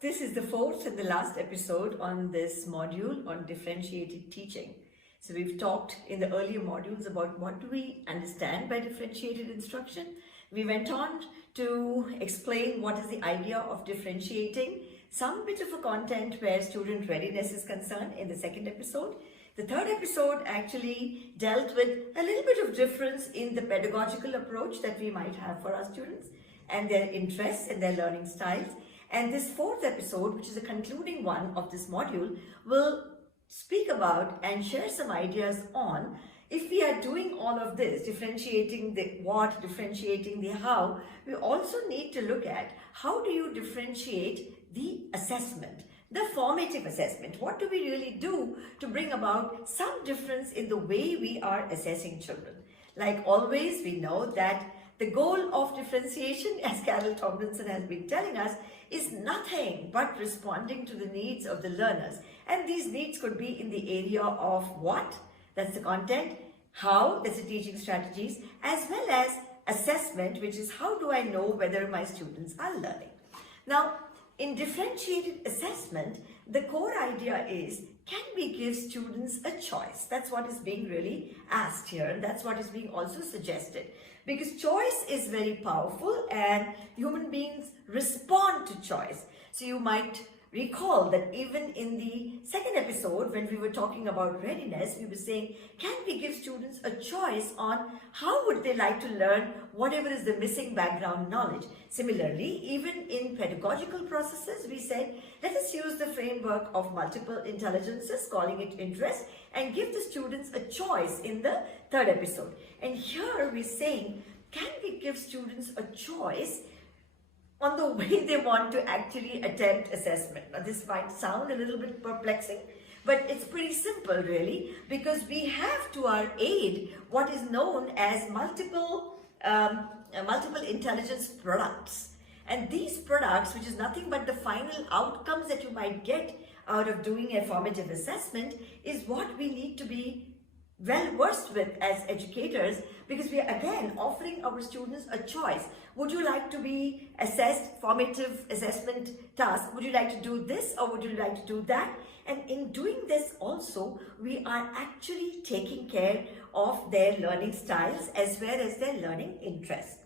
This is the fourth and the last episode on this module on differentiated teaching. So we've talked in the earlier modules about what do we understand by differentiated instruction. We went on to explain what is the idea of differentiating some bit of a content where student readiness is concerned in the second episode. The third episode actually dealt with a little bit of difference in the pedagogical approach that we might have for our students and their interests and their learning styles. And this fourth episode, which is a concluding one of this module, will speak about and share some ideas on if we are doing all of this, differentiating the what, differentiating the how, we also need to look at how do you differentiate the assessment, the formative assessment. What do we really do to bring about some difference in the way we are assessing children? Like always, we know that the goal of differentiation, as Carol Tomlinson has been telling us, is nothing but responding to the needs of the learners. And these needs could be in the area of what, that's the content, how, that's the teaching strategies, as well as assessment, which is how do I know whether my students are learning. Now, in differentiated assessment, the core idea is, can we give students a choice? That's what is being really asked here, and that's what is being also suggested. Because choice is very powerful and human beings respond to choice. So you might recall that even in the second episode, when we were talking about readiness, we were saying, can we give students a choice on how would they like to learn whatever is the missing background knowledge? Similarly, even in pedagogical processes, we said, let us use the framework of multiple intelligences, calling it interest, and give the students a choice in the third episode. And here we're saying, can we give students a choice on the way they want to actually attempt assessment? Now, this might sound a little bit perplexing, but it's pretty simple really, because we have to our aid what is known as multiple intelligence products. And these products, which is nothing but the final outcomes that you might get out of doing a formative assessment, is what we need to be well versed with as educators, because we are again offering our students a choice. Would you like to be assessed, formative assessment task? Would you like to do this or would you like to do that? And in doing this also, we are actually taking care of their learning styles as well as their learning interests.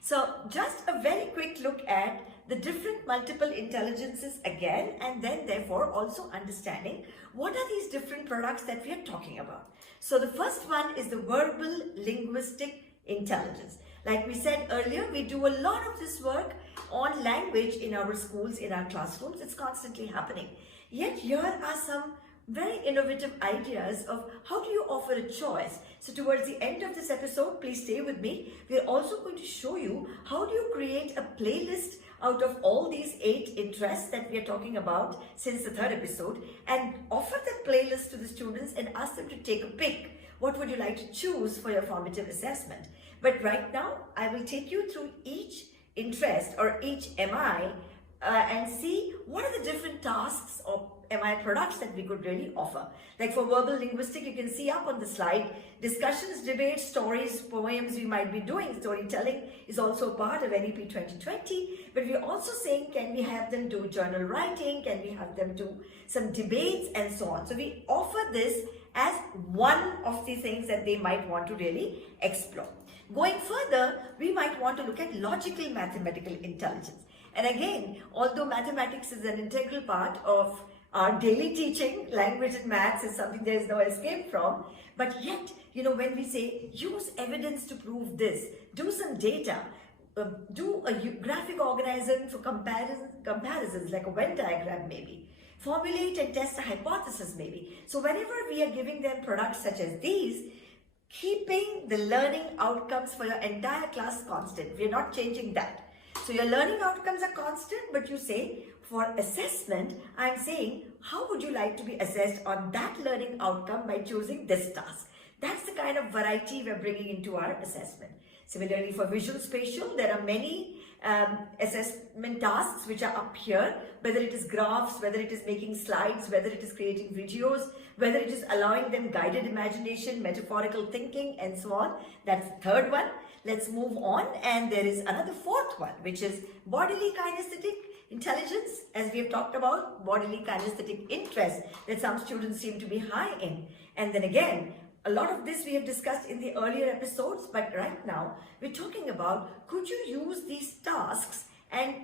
So just a very quick look at the different multiple intelligences again, and then therefore also understanding what are these different products that we are talking about. So the first one is the verbal linguistic intelligence. Like we said earlier, we do a lot of this work on language in our schools, in our classrooms. It's constantly happening. Yet here are some very innovative ideas of how do you offer a choice. So towards the end of this episode, please stay with me. We're also going to show you how do you create a playlist out of all these 8 interests that we are talking about since the third episode, and offer that playlist to the students and ask them to take a pick. What would you like to choose for your formative assessment? But right now, I will take you through each interest or each MI and see what are the different tasks or MI products that we could really offer. Like for verbal linguistic, you can see up on the slide, discussions, debates, stories, poems we might be doing. Storytelling is also part of NEP 2020, but we're also saying, can we have them do journal writing? Can we have them do some debates and so on? So we offer this as one of the things that they might want to really explore. Going further, we might want to look at logical mathematical intelligence. And again, although mathematics is an integral part of our daily teaching, language and maths is something there is no escape from. But yet, when we say use evidence to prove this, do some data, do a graphic organism for comparisons like a Venn diagram maybe, formulate and test a hypothesis maybe. So whenever we are giving them products such as these, keeping the learning outcomes for your entire class constant. We are not changing that. So your learning outcomes are constant, but you say, for assessment, I'm saying, how would you like to be assessed on that learning outcome by choosing this task? That's the kind of variety we're bringing into our assessment. Similarly, for visual spatial, there are many assessment tasks which are up here, whether it is graphs, whether it is making slides, whether it is creating videos, whether it is allowing them guided imagination, metaphorical thinking, and so on. That's the third one. Let's move on. And there is another fourth one, which is bodily kinesthetic intelligence as we have talked about, bodily kinesthetic interest that some students seem to be high in. And then again, a lot of this we have discussed in the earlier episodes, but right now we're talking about, could you use these tasks and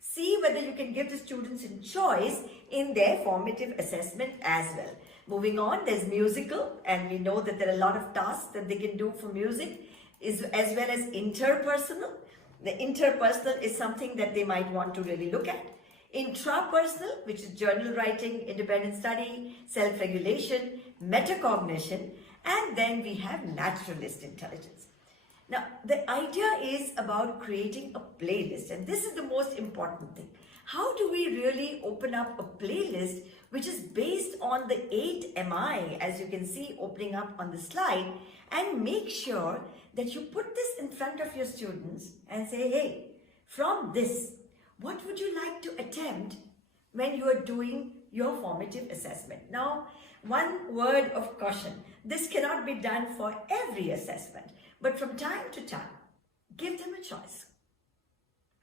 see whether you can give the students a choice in their formative assessment as well. Moving on, there's musical, and we know that there are a lot of tasks that they can do for music, as well as interpersonal. The interpersonal is something that they might want to really look at. Intrapersonal, which is journal writing, independent study, self-regulation, metacognition, and then we have naturalist intelligence. Now, the idea is about creating a playlist, and this is the most important thing. How do we really open up a playlist which is based on the 8 MI, as you can see opening up on the slide, and make sure that you put this in front of your students and say, hey, from this, what would you like to attempt when you are doing your formative assessment? Now, one word of caution, this cannot be done for every assessment, but from time to time, give them a choice,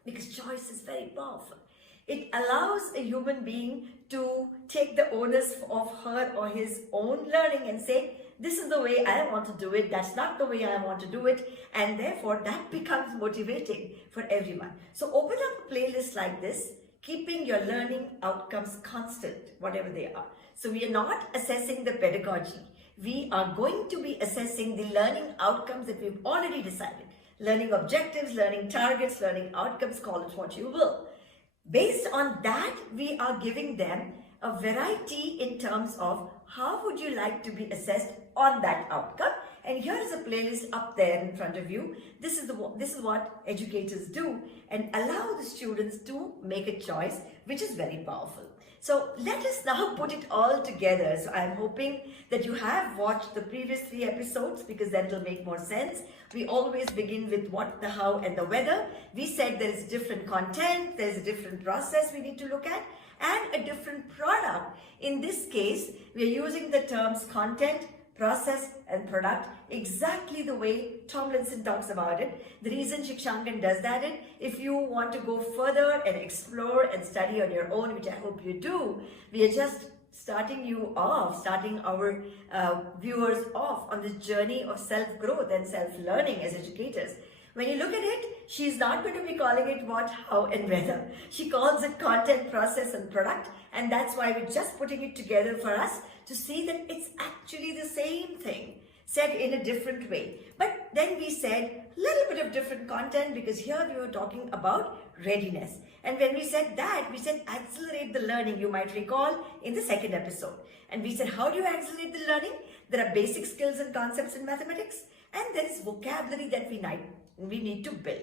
because choice is very powerful. It allows a human being to take the onus of her or his own learning and say, this is the way I want to do it, that's not the way I want to do it, and therefore that becomes motivating for everyone. So open up a playlist like this, keeping your learning outcomes constant, whatever they are. So we are not assessing the pedagogy. We are going to be assessing the learning outcomes that we've already decided. Learning objectives, learning targets, learning outcomes, call it what you will. Based on that, we are giving them a variety in terms of how would you like to be assessed on that outcome. And here is a playlist up there in front of you. This is what educators do and allow the students to make a choice, which is very powerful. So let us now put it all together. So I'm hoping that you have watched the previous 3 episodes, because that will make more sense. We always begin with what, the how, and the whether. We said there is different content, there's a different process we need to look at, and a different product. In this case, we are using the terms content, process, and product exactly the way Tomlinson talks about it. The reason Shikshankan does that is, if you want to go further and explore and study on your own, which I hope you do, we are just starting our viewers off on this journey of self-growth and self-learning as educators. When you look at it, she's not going to be calling it what, how, and whether. She calls it content, process, and product, and that's why we're just putting it together for us to see that it's actually the same thing, said in a different way. But then we said a little bit of different content, because here we were talking about readiness. And when we said that, we said accelerate the learning, you might recall in the 2nd episode. And we said, how do you accelerate the learning? There are basic skills and concepts in mathematics, and there is vocabulary that we need to build.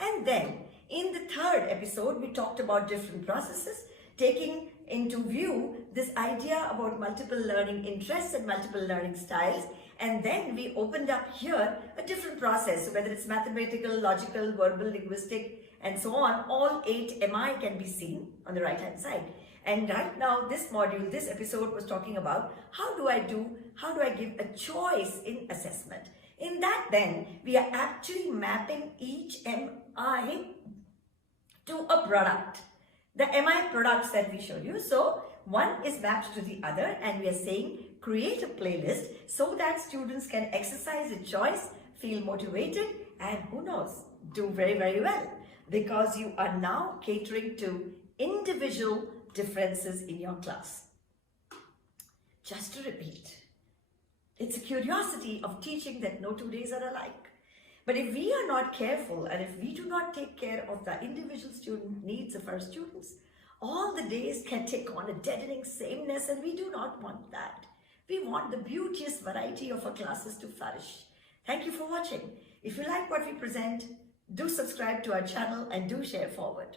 And then in the 3rd episode, we talked about different processes, taking into view this idea about multiple learning interests and multiple learning styles. And then we opened up here a different process, so whether it's mathematical, logical, verbal, linguistic, and so on, all 8 MI can be seen on the right hand side. And right now, this module, this episode was talking about how do I give a choice in assessment. In that, then, we are actually mapping each MI to a product. The MI products that we showed you. So one is mapped to the other, and we are saying create a playlist so that students can exercise a choice, feel motivated, and who knows, do very, very well, because you are now catering to individual differences in your class. Just to repeat, it's a curiosity of teaching that no 2 days are alike. But if we are not careful, and if we do not take care of the individual student needs of our students, all the days can take on a deadening sameness, and we do not want that. We want the beauteous variety of our classes to flourish. Thank you for watching. If you like what we present, do subscribe to our channel and do share forward.